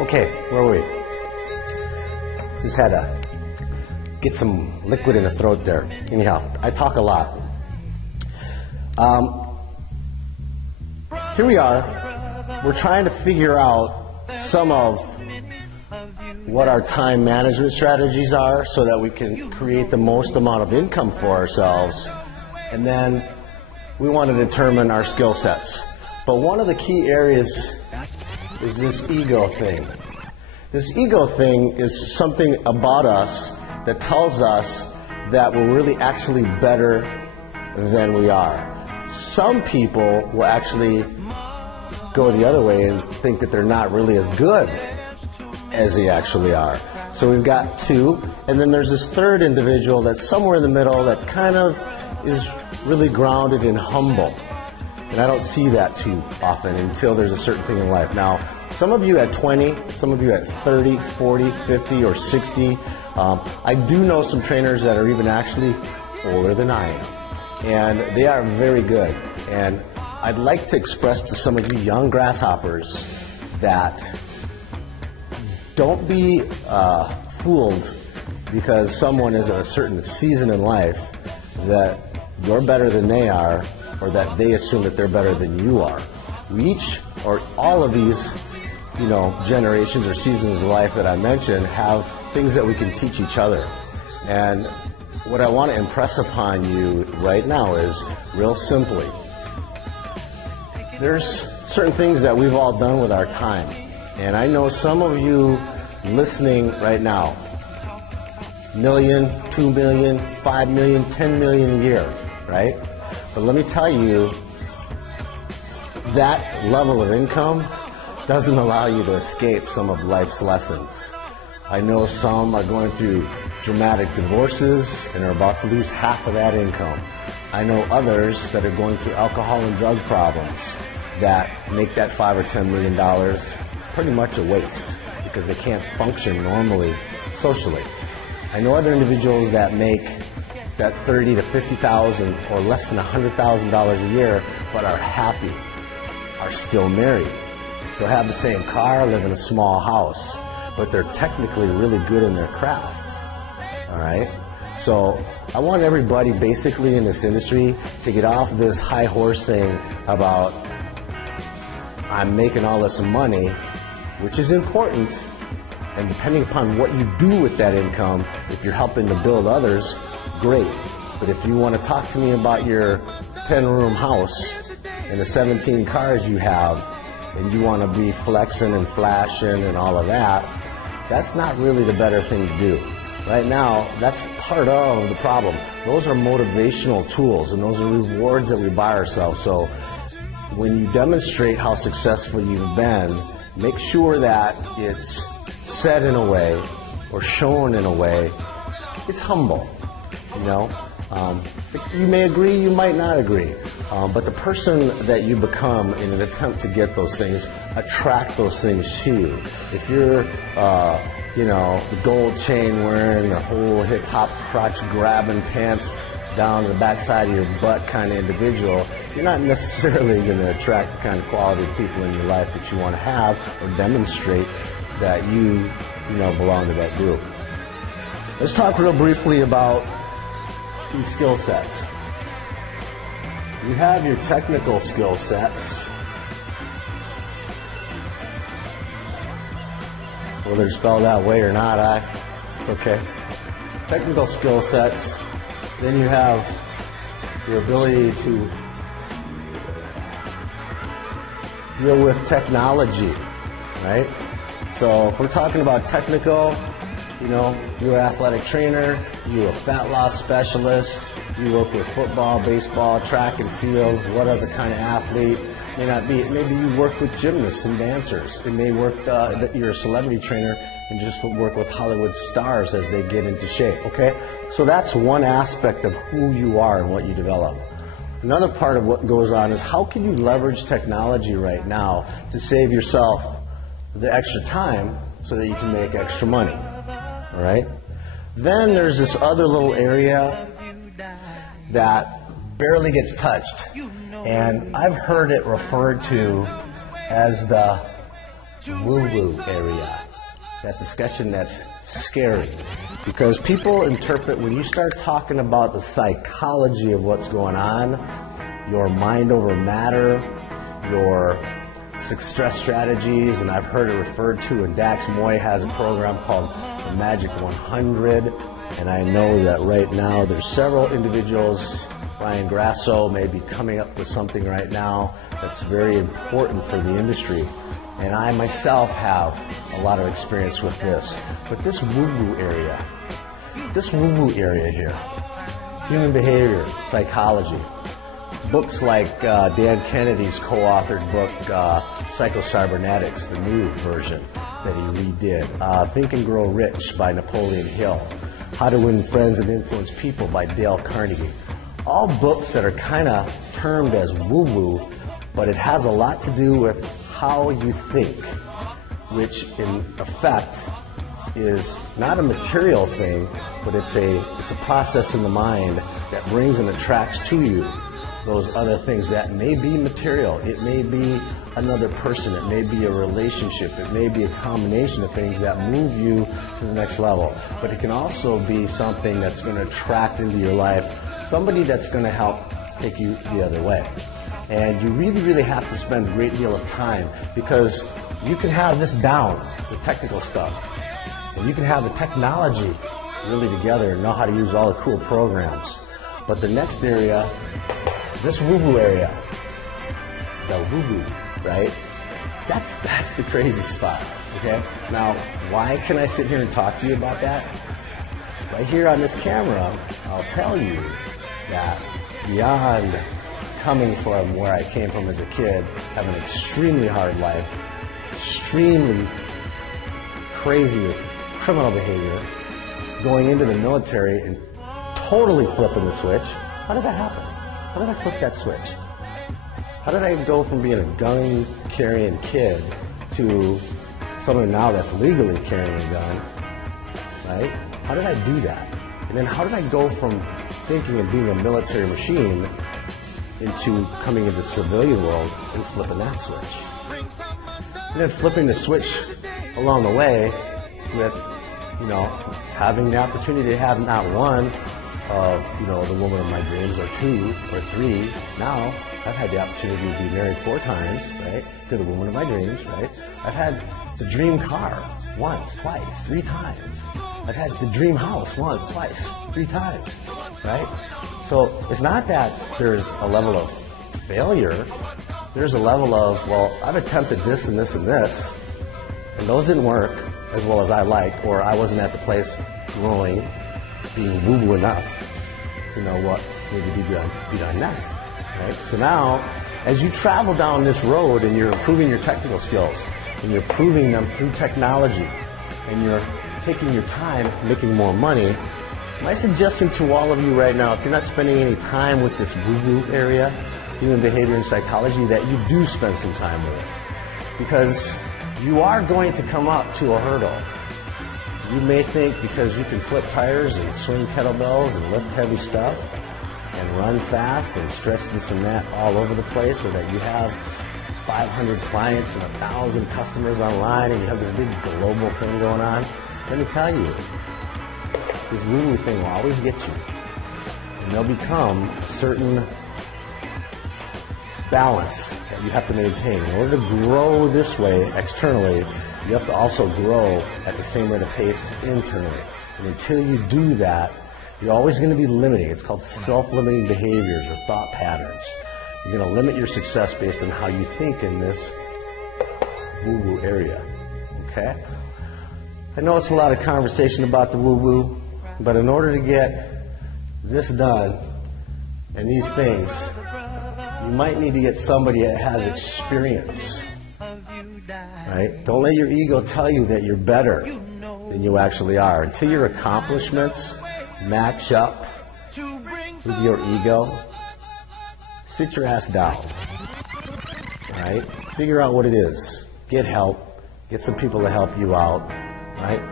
Okay, where were we? Just had to get some liquid in the throat there. Anyhow, I talk a lot. Here we are. We're trying to figure out some of what our time management strategies are so that we can create the most amount of income for ourselves. And then we want to determine our skill sets. But one of the key areas is this ego thing. This ego thing is something about us that tells us that we're really actually better than we are. Some people will actually go the other way and think that they're not really as good as they actually are. So we've got two, and then there's this third individual that's somewhere in the middle that kind of is really grounded and humble. And I don't see that too often until there's a certain thing in life. Now, some of you at 20, some of you at 30, 40, 50, or 60. I do know some trainers that are even actually older than I am. And they are very good. And I'd like to express to some of you young grasshoppers that don't be fooled because someone is at a certain season in life that you're better than they are, or that they assume that they're better than you are. We each, or all of these, generations or seasons of life that I mentioned have things that we can teach each other. And what I want to impress upon you right now is, real simply, there's certain things that we've all done with our time. And I know some of you listening right now, $1 million, $2 million, $5 million, $10 million a year, right? But let me tell you, that level of income doesn't allow you to escape some of life's lessons. I know some are going through dramatic divorces and are about to lose half of that income. I know others that are going through alcohol and drug problems that make that $5 or $10 million pretty much a waste because they can't function normally socially. I know other individuals that make that $30,000 to $50,000 or less than $100,000 a year but are happy, are still married, still have the same car, live in a small house, but they're technically really good in their craft. All right? So I want everybody basically in this industry to get off this high horse thing about I'm making all this money, which is important, and depending upon what you do with that income, if you're helping to build others, great. But if you want to talk to me about your 10-room house and the 17 cars you have, and you want to be flexing and flashing and all of that, that's not really the better thing to do. Right now, that's part of the problem. Those are motivational tools, and those are rewards that we buy ourselves. So when you demonstrate how successful you've been, make sure that it's said in a way or shown in a way it's humble. You may agree, you might not agree, but the person that you become in an attempt to get those things, attract those things to you. If you're, the gold chain wearing, the whole hip hop crotch grabbing pants down the backside of your butt kind of individual, you're not necessarily going to attract the kind of quality of people in your life that you want to have or demonstrate that you belong to that group. Let's talk real briefly about these skill sets. You have your technical skill sets. Whether they're spelled that way or not, it's okay. Technical skill sets. Then you have your ability to deal with technology, right? So if we're talking about technical, you're an athletic trainer, you're a fat loss specialist, you work with football, baseball, track and field, what other kind of athlete, may not be, maybe you work with gymnasts and dancers. It may work that you're a celebrity trainer and just work with Hollywood stars as they get into shape, okay? So that's one aspect of who you are and what you develop. Another part of what goes on is how can you leverage technology right now to save yourself the extra time so that you can make extra money, all right? Then there's this other little area that barely gets touched, and I've heard it referred to as the woo-woo area, that discussion that's scary. Because people interpret, when you start talking about the psychology of what's going on, your mind over matter, your success strategies, and I've heard it referred to, and Dax Moy has a program called the Magic 100, and I know that right now there's several individuals, Ryan Grasso may be coming up with something right now that's very important for the industry. And I myself have a lot of experience with this. But this woo-woo area here, human behavior, psychology, books like Dan Kennedy's co-authored book, Psycho-Cybernetics, the new version that he redid, Think and Grow Rich by Napoleon Hill, How to Win Friends and Influence People by Dale Carnegie. All books that are kind of termed as woo-woo, but it has a lot to do with how you think, which in effect is not a material thing, but it's a process in the mind that brings and attracts to you those other things that may be material. It may be another person, it may be a relationship, it may be a combination of things that move you to the next level. But it can also be something that's going to attract into your life somebody that's going to help take you the other way. And you really, really have to spend a great deal of time, because you can have this down, the technical stuff, and you can have the technology really together and know how to use all the cool programs. But the next area, this woo-woo area, the woo-woo, right? That's the crazy spot, okay? Now, why can I sit here and talk to you about that? Right here on this camera, I'll tell you that beyond coming from where I came from as a kid, having an extremely hard life, extremely crazy with criminal behavior, going into the military and totally flipping the switch. How did that happen? How did I flip that switch? How did I go from being a gun-carrying kid to someone now that's legally carrying a gun, right? How did I do that? And then how did I go from thinking of being a military machine into coming into the civilian world and flipping that switch? And then flipping the switch along the way with, having the opportunity to have not one of, the woman of my dreams, or two, or three. Now, I've had the opportunity to be married 4 times, right, to the woman of my dreams, right? I've had the dream car once, twice, 3 times. I've had the dream house once, twice, 3 times, right? So it's not that there's a level of failure. There's a level of, well, I've attempted this and this and this, and those didn't work as well as I like, or I wasn't at the place growing, being woo-woo enough to know what needed to be done next, right? So now, as you travel down this road and you're improving your technical skills, and you're proving them through technology, and you're taking your time making more money, my suggestion to all of you right now, if you're not spending any time with this woo-woo area, human behavior and psychology, that you do spend some time with it. Because you are going to come up to a hurdle. You may think because you can flip tires and swing kettlebells and lift heavy stuff and run fast and stretch this and that all over the place, or that you have 500 clients and 1,000 customers online and you have this big global thing going on. Let me tell you, this woo-woo thing will always get you. And there'll become a certain balance that you have to maintain. In order to grow this way externally, you have to also grow at the same rate of pace internally. And until you do that, you're always going to be limiting. It's called self-limiting behaviors or thought patterns. You're going to limit your success based on how you think in this woo-woo area. Okay? I know it's a lot of conversation about the woo-woo, but in order to get this done and these things, you might need to get somebody that has experience. Right? Don't let your ego tell you that you're better than you actually are. Until your accomplishments match up with your ego, sit your ass down. Right? Figure out what it is. Get help. Get some people to help you out. Right?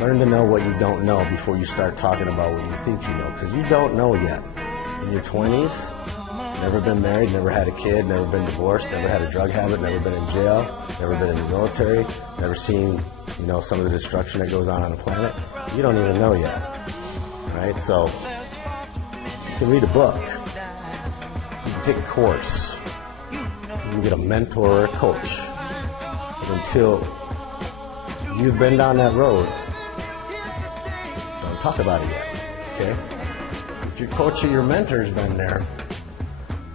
Learn to know what you don't know before you start talking about what you think you know, because you don't know yet. In your 20s, never been married, never had a kid, never been divorced, never had a drug habit, never been in jail, never been in the military, never seen, some of the destruction that goes on the planet, you don't even know yet, right? So you can read a book, you can take a course, you can get a mentor or a coach, but until you've been down that road, don't talk about it yet, okay? If your coach or your mentor's been there,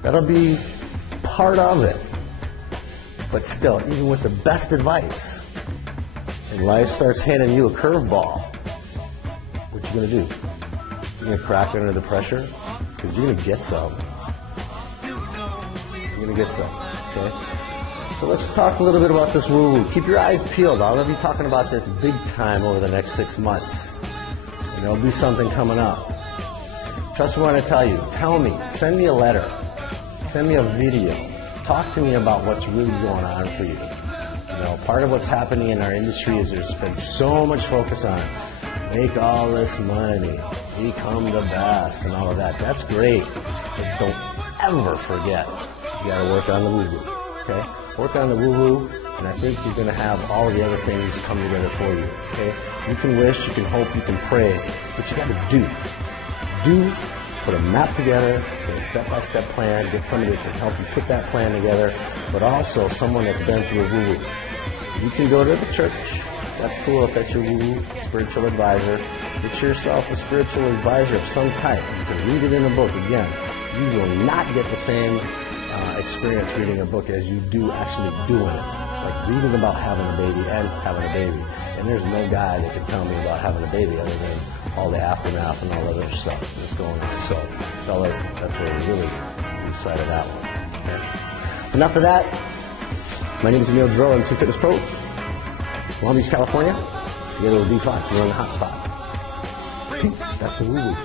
that'll be part of it. But still, even with the best advice, and life starts handing you a curveball, what you gonna do? You're gonna crack under the pressure? Because you're gonna get some. You're gonna get some, okay? So let's talk a little bit about this woo-woo. Keep your eyes peeled. I'm gonna be talking about this big time over the next 6 months. And there'll be something coming up. Trust me when I tell you. Tell me. Send me a letter. Send me a video. Talk to me about what's really going on for you. Part of what's happening in our industry is there's been so much focus on make all this money, become the best, and all of that. That's great, but don't ever forget you got to work on the woo-woo. Okay? Work on the woo-woo, and I think you're going to have all the other things come together for you. Okay? You can wish, you can hope, you can pray, but you got to do. Put a map together, get a step-by-step plan, get somebody that can help you put that plan together, but also someone that's been through a woo-woo. You can go to the church. That's cool if that's your woo-woo spiritual advisor. Get yourself a spiritual advisor of some type. You can read it in a book. Again, you will not get the same experience reading a book as you do actually doing it. It's like reading about having a baby and having a baby. And there's no guy that can tell me about having a baby other than all the aftermath and all the other stuff that's going on. So, fellas, that's where we really lose sight of that one. Okay? Enough of that. My name is Emil Drew. I'm Team Fitness Pro. Long Beach, California. Together with D5. You're on the hot spot. Peace. That's the woo-woo.